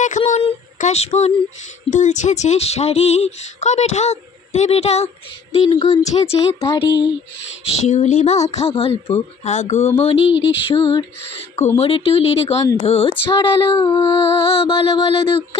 দেখ মন কাশবন দুলছে যে শাড়ি কবে ঢাক দেবে ডাক দিন গুনছে যে তারি। শিউলি মাখা গল্প, আগমনির সুর, কোমর টুলির গন্ধ ছড়ালো, বলো বলো দুঃখ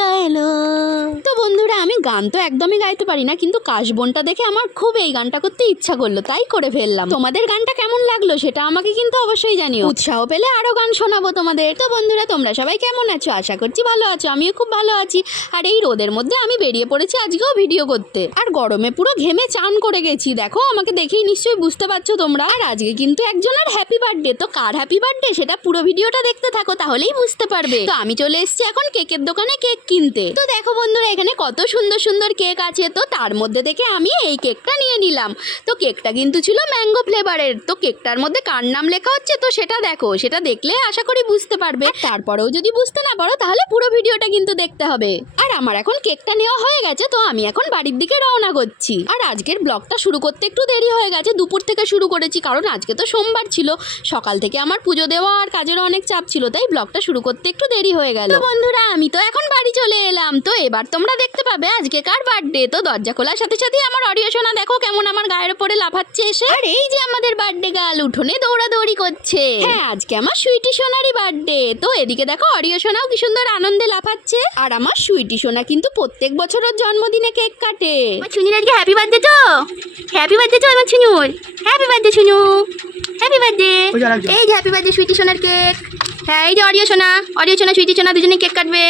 তো বন্ধুরা, আমি গান তো একদমই গাইতে পারি না, কিন্তু কাশবনটা দেখে আমার খুব এই গানটা করতে ইচ্ছা করল, তাই করে ফেললাম। তোমাদের গানটা কেমন লাগল সেটা আমাকে কিন্তু অবশ্যই জানিও। উৎসাহ পেলে আরও গান শোনাবো তোমাদের। তো বন্ধুরা, তোমরা সবাই কেমন আছো? আশা করছি ভালো আছো, আমিও খুব ভালো আছি। আর এই রোদের মধ্যে আমি বেরিয়ে পড়েছি আজকেও ভিডিও করতে। আর গরমে পুরো ঘেমে চান করে গেছি। দেখো, আমাকে দেখেই নিশ্চয়ই বুঝতে পারছ তোমরা। আর আজকে কিন্তু একজনের হ্যাপি বার্থডে তো কার হ্যাপি বার্থডে সেটা পুরো ভিডিওটা দেখতে থাকো, তাহলেই বুঝতে পারবে। তো আমি চলে এসেছি এখন কেকের দোকানে কেক কিনতে। তো দেখো বন্ধুরা, এখানে কত সুন্দর সুন্দর কেক আছে। তো তার মধ্যে থেকে আমি এই কেকটা নিয়ে নিলাম। তো কেকটা কিন্তু ছিল ম্যাঙ্গো ফ্লেভারের তো কেকটার মধ্যে কার নাম লেখা হচ্ছে? তো সেটা দেখো, সেটা দেখলে আশা করি বুঝতে পারবে। তারপরেও যদি বুঝতে না পারো, তাহলে পুরো ভিডিওটা কিন্তু দেখতে হবে। আর আমার এখন কেকটা নেওয়া হয়ে গেছে। তো আমি এখন বাড়ির দিকে রওনা করছি। আর আজকের ব্লগটা শুরু করতে একটু দেরি হয়ে গেছে দুপুর থেকে শুরু করেছি কারণ আজকে তো সোমবার ছিল। সকাল থেকে আমার পুজো দেওয়া আর কাজেরও অনেক চাপ ছিল তাই ব্লগটা শুরু করতে একটু দেরি হয়ে গেল। বন্ধুরা আমি তো এখন বাড়ি চলে এলাম। তো এবার তোমরা দেখতে পাবে আজকে কার বার্থডে তো দরজা খোলার সাথে সাথে আমার অডিও শোনা দেখো কেমন আমার গায়ের উপরে লাফাচ্ছে এসে। আর এই যে আমাদের বার্থডে গাল উঠোনে দৌড়াদৌড়ি করছে। হ্যাঁ আজকে আমার সুইটি সোনারই বার্থডে তো এদিকে দেখো অডিও সোনাও কি সুন্দর আনন্দে লাফাচ্ছে। আর আমার সুইটি সোনা কিন্তু প্রত্যেক বছর ওর জন্মদিনে কেক কাটে। ছুনির আজকে হ্যাপি বার্থডে তো? হ্যাপি বার্থডে তো আমার ছুনুর। Happy birthday Chhunu. Happy birthday. এই যে হ্যাপি বার্থডে সুইটি সোনার কেক হ্যাঁ এই যে অডিও সোনা। অডিও সোনা সুইটি সোনা দুজনে কেক কাটবে।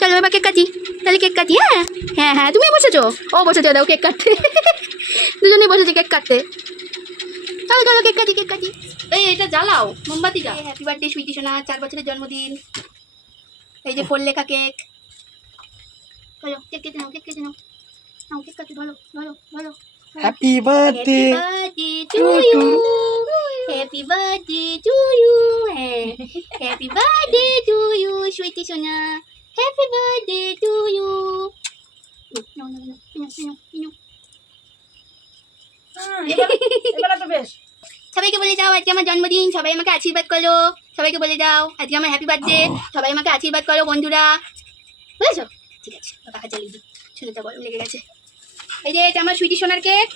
চলো এবার কেক কাটি। তাহলে কেক কাটি হ্যাঁ? হ্যাঁ হ্যাঁ তুমি বসেছো? ও বসেছো দাও কেক কাটতে। দুজনেই বসেছে কেক কাটতে। চলো চলো কেক কাটি কেক কাটি। এই এটা জ্বালাও মোমবাতি মোমবাতিটা হ্যাপি বার্থডে সুইটি সোনা চার বছরের জন্মদিন। এই যে ফোল লেখা কেক চলো কেক নাও কেক কেটে নাও নাও কেক কাটি ধরো ধরো ধরো happy birthday birthday to you. Happy birthday to you. Happy birthday to you, sweetie Sona. Happy birthday to you. No, no, no, no, no, no. সবাইকে বলে যাও আজকে আমার জন্মদিন সবাই আমাকে আশীর্বাদ করো সবাইকে বলে যাও আজকে আমার হ্যাপি বার্থডে সবাই আমাকে আশীর্বাদ করো বন্ধুরা বুঝেছ ঠিক আছে পাখা চালিয়ে দিই ছেলেটা গরম লেগে গেছে। এই যে এটা আমার সুইটি সোনার কেক।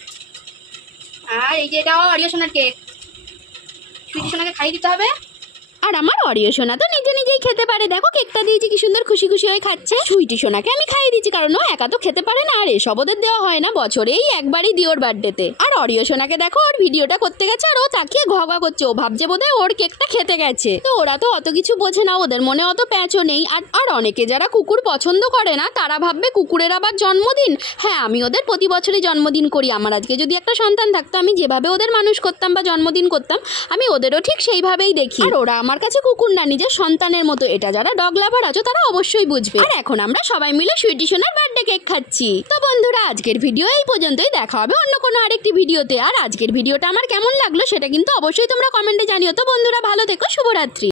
আর এই যে, এটাও অরিয় সোনার কেক। সুইটি সোনাকে খাইয়ে দিতে হবে। আর আমার অরিও সোনা তো নিজে নিজেই খেতে পারে। দেখো, কেকটা দিয়েছি কি সুন্দর খুশি খুশি হয়ে খাচ্ছে। সুইটি সোনাকে আমি খাইয়ে দিচ্ছি, কারণ ও একা তো খেতে পারে না। আর এসব ওদের দেওয়া হয় না। বছরেই একবারই দিওর বার্থডেতে আর অরিও সোনাকে দেখো ওর ভিডিওটা করতে গেছে, আর ও তাকিয়ে ঘগা করছে। ও ভাবছে বোধহয় ওর কেকটা খেতে গেছে। তো ওরা তো অত কিছু বোঝে না, ওদের মনে অত প্যাঁচও নেই। আর আর অনেকে যারা কুকুর পছন্দ করে না, তারা ভাববে কুকুরের আবার জন্মদিন। হ্যাঁ আমি ওদের প্রতি বছরই জন্মদিন করি। আমার আজকে যদি একটা সন্তান থাকতো, আমি যেভাবে ওদের মানুষ করতাম বা জন্মদিন করতাম, আমি ওদেরও ঠিক সেইভাবেই দেখি। আর ওরা আমার কাছে কুকুর না, নিজের সন্তানের মতো। এটা যারা ডগ লাভার আছো, তারা অবশ্যই বুঝবে। আর এখন আমরা সবাই মিলে সুইটি সোনার বার্থডে কেক খাচ্ছি। তো বন্ধুরা, আজকের ভিডিও এই পর্যন্তই। দেখা হবে অন্য কোনো আরেকটি ভিডিওতে। আর আজকের ভিডিওটা আমার কেমন লাগল সেটা কিন্তু অবশ্যই তোমরা কমেন্টে জানিও। তো বন্ধুরা, ভালো থেকো, শুভরাত্রি।